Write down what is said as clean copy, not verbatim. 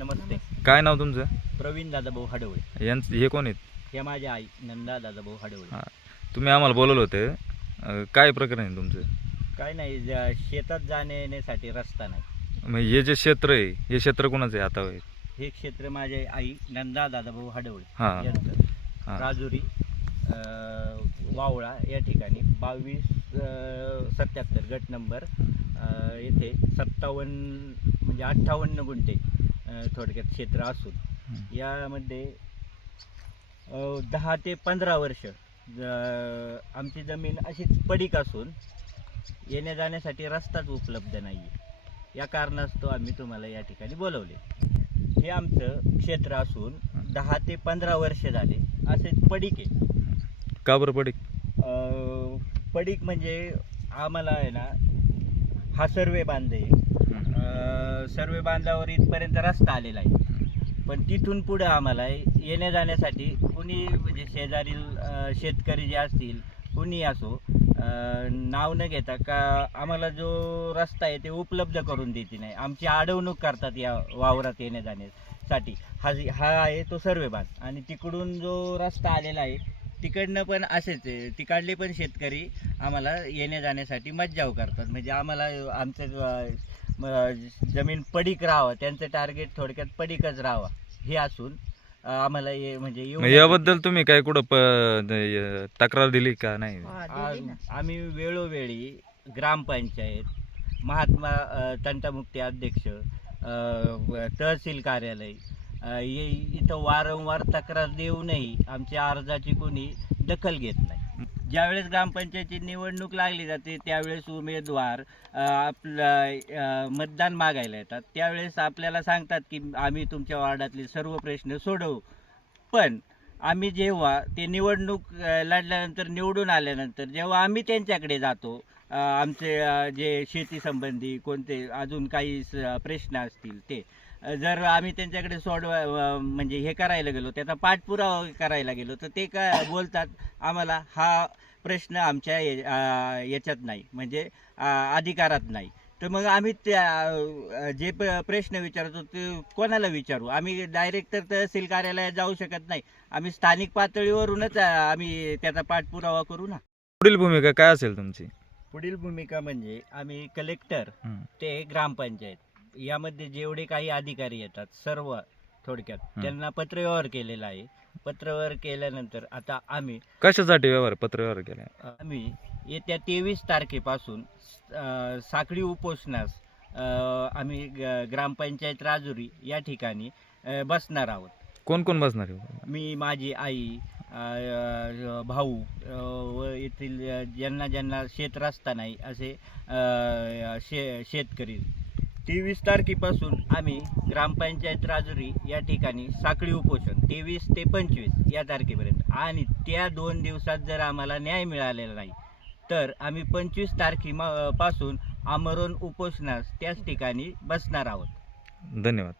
नमस्ते. काय नाव तुमचं? प्रवीण दादाभाऊ हडवळे. यांचं हे कोण आहेत? हे माझे आई नंदा दादाभाऊ हडवळे. हां, तुम्ही आम्हाला बोलवलं होतं. काय प्रकरण आहे तुमचं? काय नाही, शेतात जाण्या येण्यासाठी रस्ता नाही. मग हे जे क्षेत्र आहे, हे क्षेत्र कोणाचं आहे आता? हे क्षेत्र माझे आई नंदा दादाभाऊ हडवळे हां. यांचं. हां. राजुरी वावळा या ठिकाणी 2277 गट नंबर येथे 57 म्हणजे 58 गुंठे थोडक्यात क्षेत्र असून यामध्ये 10 ते 15 वर्ष आमची जमीन अशीच पडीक असून येण्या जाण्यासाठी रस्ताच उपलब्ध नाही आहे. या कारणास्तव आम्ही तुम्हाला या ठिकाणी बोलवले. हे आमचं क्षेत्र असून 10 ते 15 वर्ष झाले असेच पडीक आहे. का बरं पडीक? पडीक म्हणजे आम्हाला आहे ना, हा सर्वे बांध आहे. सर्वे बांधावर इथपर्यंत रस्ता आलेला आहे, पण तिथून पुढे आम्हाला येण्या जाण्यासाठी कुणी म्हणजे शेजारील शेतकरी जे असतील कुणी असो नाव न घेता का आम्हाला जो रस्ता आहे ते उपलब्ध करून देते नाही. आमची अडवणूक करतात या वावरात येण्या जाण्यासाठी. हा आहे तो सर्वे बांध आणि तिकडून जो रस्ता आलेला आहे तिकडनं पण असेच आहे. तिकडले पण शेतकरी आम्हाला येण्या जाण्यासाठी मज्जाव करतात. म्हणजे आम्हाला आमचं जमीन पडीक राहावं, त्यांचं टार्गेट थोडक्यात पडीकच राहावं हे असून आम्हाला म्हणजे याबद्दल तुम्ही काय कुठं तक्रार दिली का नाही? आम्ही वेळोवेळी ग्रामपंचायत, महात्मा तंटामुक्ती अध्यक्ष, तहसील कार्यालय इथं वारंवार तक्रार देऊनही आमच्या अर्जाची कोणी दखल घेत नाही. ज्यावेळेस ग्रामपंचायतीची निवडणूक लागली जाते त्यावेळेस उमेदवार आपलं मतदान मागायला येतात. त्यावेळेस आपल्याला सांगतात की आम्ही तुमच्या वार्डातले सर्व प्रश्न सोडवू. पण आम्ही जेव्हा ते निवडणूक लढल्यानंतर निवडून आल्यानंतर जेव्हा आम्ही त्यांच्याकडे जातो, आमचे जे शेती संबंधी कोणते अजून काही प्रश्न असतील ते जर आम्ही त्यांच्याकडे म्हणजे हे करायला गेलो, त्याचा पाठपुरावा करायला गेलो, तर ते काय बोलतात, आम्हाला हा प्रश्न आमच्या याच्यात नाही, म्हणजे अधिकारात नाही. तर मग आम्ही त्या जे प्रश्न विचारतो ते कोणाला विचारू? आम्ही डायरेक्ट तर तहसील कार्यालयात जाऊ शकत नाही. आम्ही स्थानिक पातळीवरूनच आम्ही त्याचा पाठपुरावा करू ना. पुढील भूमिका काय असेल तुमची? पुढील भूमिका म्हणजे आम्ही कलेक्टर ते ग्रामपंचायत यामध्ये जेवढे काही अधिकारी येतात सर्व थोडक्यात त्यांना पत्रव्यवहार केलेला आहे. पत्रव्यवहार केल्यानंतर आता आम्ही कशासाठी पत्रव्यवहार केला? आम्ही येत्या 23 तारखेपासून साखळी उपोषणास आम्ही ग्रामपंचायत राजुरी या ठिकाणी बसणार आहोत. कोण कोण बसणार आहे? मी, माझी आई, भाऊ व येथील ज्यांना ज्यांना शेत रस्ता नाही असे शेतकरी. 23 तारखेपासून आम्ही ग्रामपंचायत राजुरी या ठिकाणी साखळी उपोषण 23 ते 25 या तारखेपर्यंत, आणि त्या 2 दिवसात जर आम्हाला न्याय मिळालेला नाही तर आम्ही 25 तारखेपासून आमरण उपोषणास त्याच ठिकाणी बसणार आहोत. धन्यवाद.